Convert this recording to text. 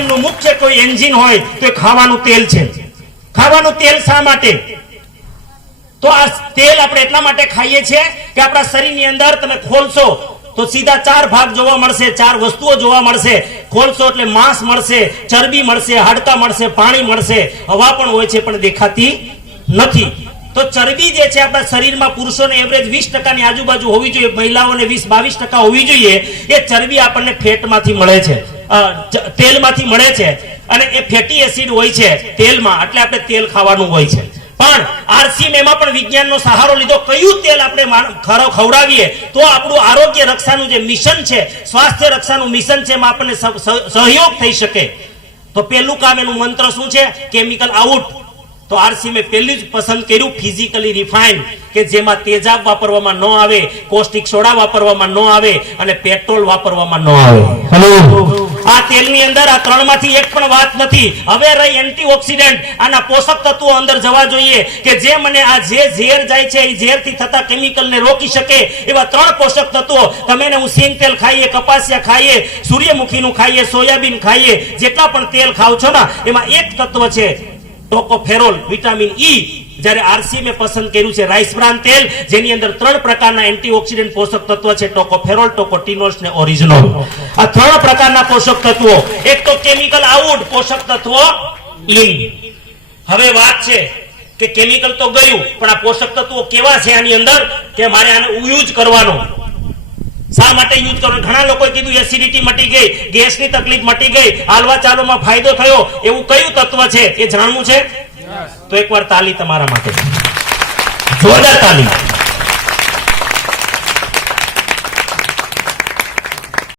એમનું મુખ્ય કોઈ એન્જિન હોય તો એ ખાવાનું તેલ છે। ખાવાનું તેલ શા માટે? તો આ તેલ આપણે એટલા માટે ખાઈએ છીએ કે આપણા શરીરની અંદર તમે ખોલશો તો સીધા 4 ભાગ જોવા મળશે, 4 વસ્તુઓ જોવા મળશે। ખોલશો એટલે માંસ મળશે, ચરબી મળશે, હાડકા મળશે, પાણી મળશે, હવા પણ હોય છે પણ દેખાતી નથી। તો ચરબી જે છે આપણા શરીરમાં પુરુષોને એવરેજ 20% ની આજુબાજુ હોવી જોઈએ, મહિલાઓને 20-22% હોવી જોઈએ। એ ચરબી આપણને ફેટમાંથી મળે છે, તેલમાંથી મળે છે, અને એ ફેટી એસિડ હોય છે તેલમાં, એટલે આપણે તેલ ખાવાનું હોય છે। પણ આરસીએમ એમાં પણ વિજ્ઞાનનો સહારો લીધો, કયું તેલ આપણે ખવડાવીએ તો આપણું આરોગ્ય રક્ષાનું જે મિશન છે, સ્વાસ્થ્ય રક્ષાનું મિશન છે, એમાં આપણને સહયોગ થઈ શકે। તો પહેલું કામ એનું મંત્ર શું છે? Chemical out. તો આરસીએમે પહેલું જ પસંદ કર્યું ફિઝિકલી રિફાઇન, કે જેમાં તેજાબ વાપરવામાં ન આવે, કોસ્ટિક સોડા વાપરવામાં ન આવે, અને પેટ્રોલ વાપરવામાં ન આવે। આ તેલની અંદર આ 3 માંથી એક પણ વાત નથી। હવે રહી એન્ટીઓક્સિડન્ટ, આના પોષક તત્વો અંદર જવા જોઈએ કે જે મને આ જે ઝેર જાય છે એ ઝેરથી થતા કેમિકલને રોકી શકે એવા 3 પોષક તત્વો। તમે ને હું સિંગ તેલ ખાઈએ, કપાસિયા ખાઈએ, સૂર્યમુખીનું ખાઈએ, સોયાબીન ખાઈએ, જેટલા પણ તેલ ખાવ છો ને એમાં એક તત્વ છે ટોકોફેરોલ, વિટામિન ઈ। જ્યારે આરસીએમે પસંદ કર્યું છે રાઈસ બ્રાન તેલ, જેની અંદર 3 પ્રકારના એન્ટીઓક્સિડન્ટ પોષક તત્વ છે, ટોકોફેરોલ, ટોકોટિનોલ્સ ને ઓરિજિનોલ। આ 3 પ્રકારના પોષક તત્વો, એક તો કેમિકલ આઉટ, પોષક તત્વો ઇન। હવે વાત છે કે કેમિકલ તો ગયું, પણ આ પોષક તત્વો કેવા છે આની અંદર કે મારે આને યુઝ કરવાનો। શા માટે યુઝ કરવાનો? ઘણા લોકોએ કીધું એસિડિટી મટી ગઈ, ગેસની તકલીફ મટી ગઈ, હાલવા ચાલવામાં ફાયદો થયો, એવું કયું તત્વ છે એ જાણવું છે? તો એકવાર તાલી તમારા માટે, જોરદાર તાલી।